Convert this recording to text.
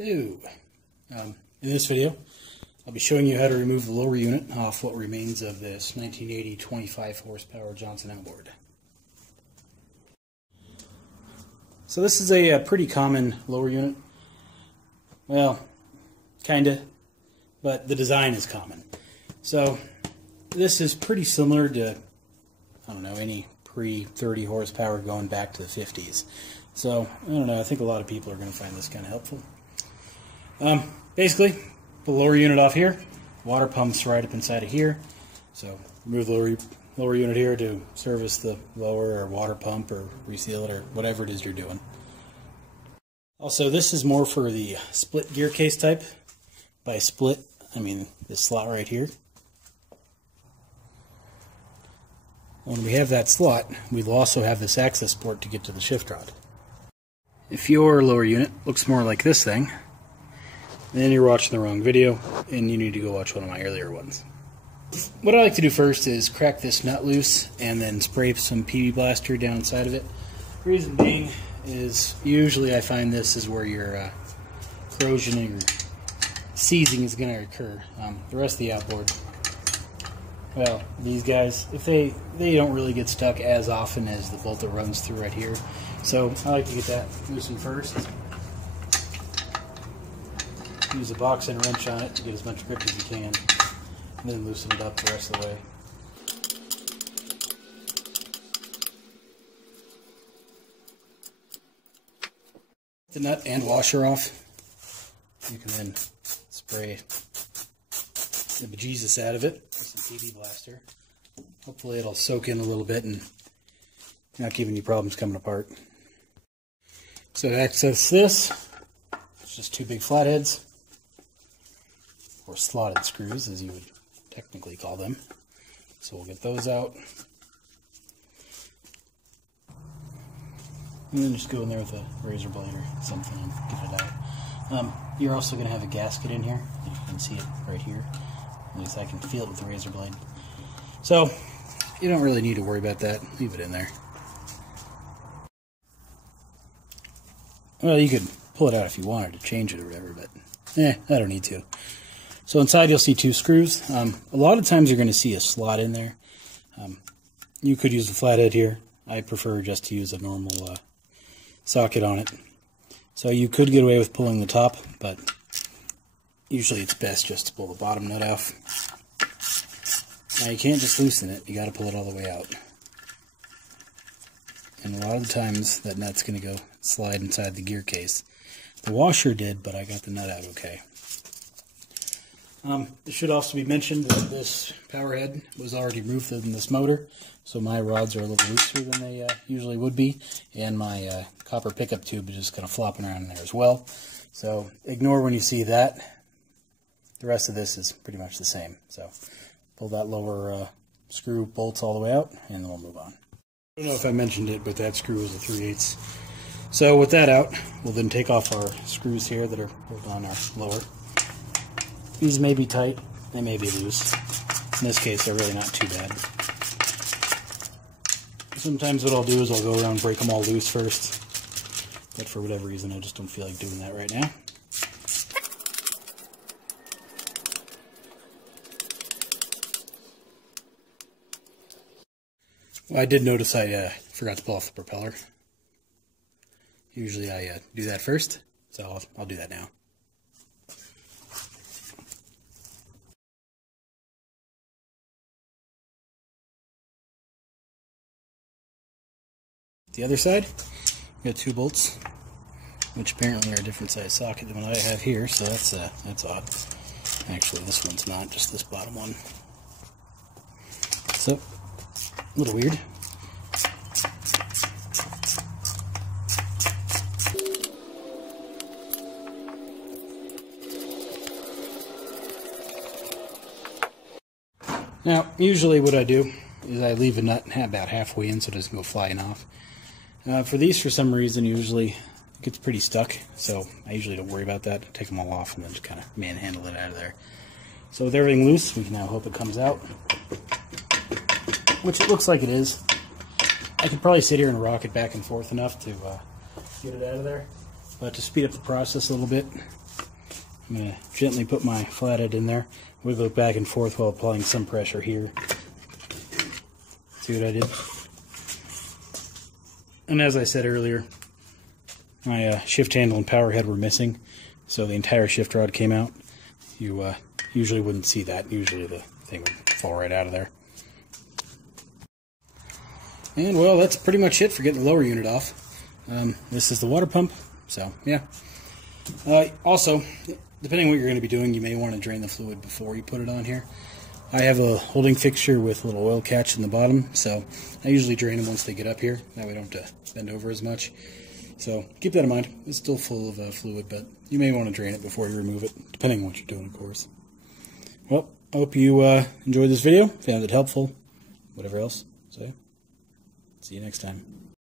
Hello. In this video, I'll be showing you how to remove the lower unit off what remains of this 1980 25 horsepower Johnson outboard. So this is a pretty common lower unit. Well, kinda, but the design is common. So this is pretty similar to, I don't know, any pre-30 horsepower going back to the 50s. So, I don't know, I think a lot of people are going to find this kind of helpful. Basically, the lower unit off here, water pump's right up inside of here. So, remove the lower unit here to service the lower or water pump or reseal it or whatever it is you're doing. Also, this is more for the split gear case type. By split, I mean this slot right here. When we have that slot, we'll also have this access port to get to the shift rod. If your lower unit looks more like this thing, then you're watching the wrong video and you need to go watch one of my earlier ones. What I like to do first is crack this nut loose and then spray some PB Blaster down inside of it. The reason being is usually I find this is where your corrosion and your seizing is going to occur. The rest of the outboard, well, these guys, if they don't really get stuck as often as the bolt that runs through right here. So I like to get that loosened first. Use a box and wrench on it to get as much grip as you can, and then loosen it up the rest of the way. The nut and washer off. You can then spray the bejesus out of it with some PB Blaster. Hopefully it'll soak in a little bit and not giving you problems coming apart. So to access this, it's just two big flatheads, or slotted screws as you would technically call them. So we'll get those out. And then just go in there with a razor blade or something and get it out. You're also going to have a gasket in here. You can see it right here. At least I can feel it with the razor blade. So you don't really need to worry about that. Leave it in there. Well, you could pull it out if you wanted to change it or whatever, but I don't need to. So inside you'll see two screws. A lot of times you're going to see a slot in there. You could use the flathead here. I prefer just to use a normal socket on it. So you could get away with pulling the top, but usually it's best just to pull the bottom nut off. Now you can't just loosen it, you got to pull it all the way out. And a lot of the times that nut's going to go slide inside the gear case. The washer did, but I got the nut out okay. It should also be mentioned that this power head was already removed in this motor, so my rods are a little looser than they usually would be, and my copper pickup tube is just kind of flopping around in there as well. So ignore when you see that. The rest of this is pretty much the same. So pull that lower screw bolts all the way out, and then we'll move on. I don't know if I mentioned it, but that screw is a 3/8. So with that out, we'll then take off our screws here that are pulled on our lower. These may be tight, they may be loose. In this case, they're really not too bad. Sometimes what I'll do is I'll go around and break them all loose first. But for whatever reason, I just don't feel like doing that right now. Well, I did notice I forgot to pull off the propeller. Usually I do that first, so I'll do that now. The other side, we got two bolts, which apparently are a different size socket than what I have here, so that's odd. Actually, this one's not, just this bottom one. So, a little weird. Now, usually what I do is I leave a nut about halfway in so it doesn't go flying off. For these, for some reason, usually it gets pretty stuck, so I usually don't worry about that. Take them all off and then just kind of manhandle it out of there. So with everything loose, we can now hope it comes out, which it looks like it is. I could probably sit here and rock it back and forth enough to get it out of there. But to speed up the process a little bit, I'm going to gently put my flathead in there, wiggle it back and forth while applying some pressure here. See what I did? And as I said earlier, my shift handle and power head were missing, so the entire shift rod came out. You usually wouldn't see that. Usually the thing would fall right out of there. And well, that's pretty much it for getting the lower unit off. This is the water pump, so yeah. Also, depending on what you're going to be doing, you may want to drain the fluid before you put it on here. I have a holding fixture with a little oil catch in the bottom, so I usually drain them once they get up here. That way I don't have to bend over as much. So keep that in mind. It's still full of fluid, but you may want to drain it before you remove it, depending on what you're doing, of course. Well, I hope you enjoyed this video, found it helpful, whatever else. So, see you next time.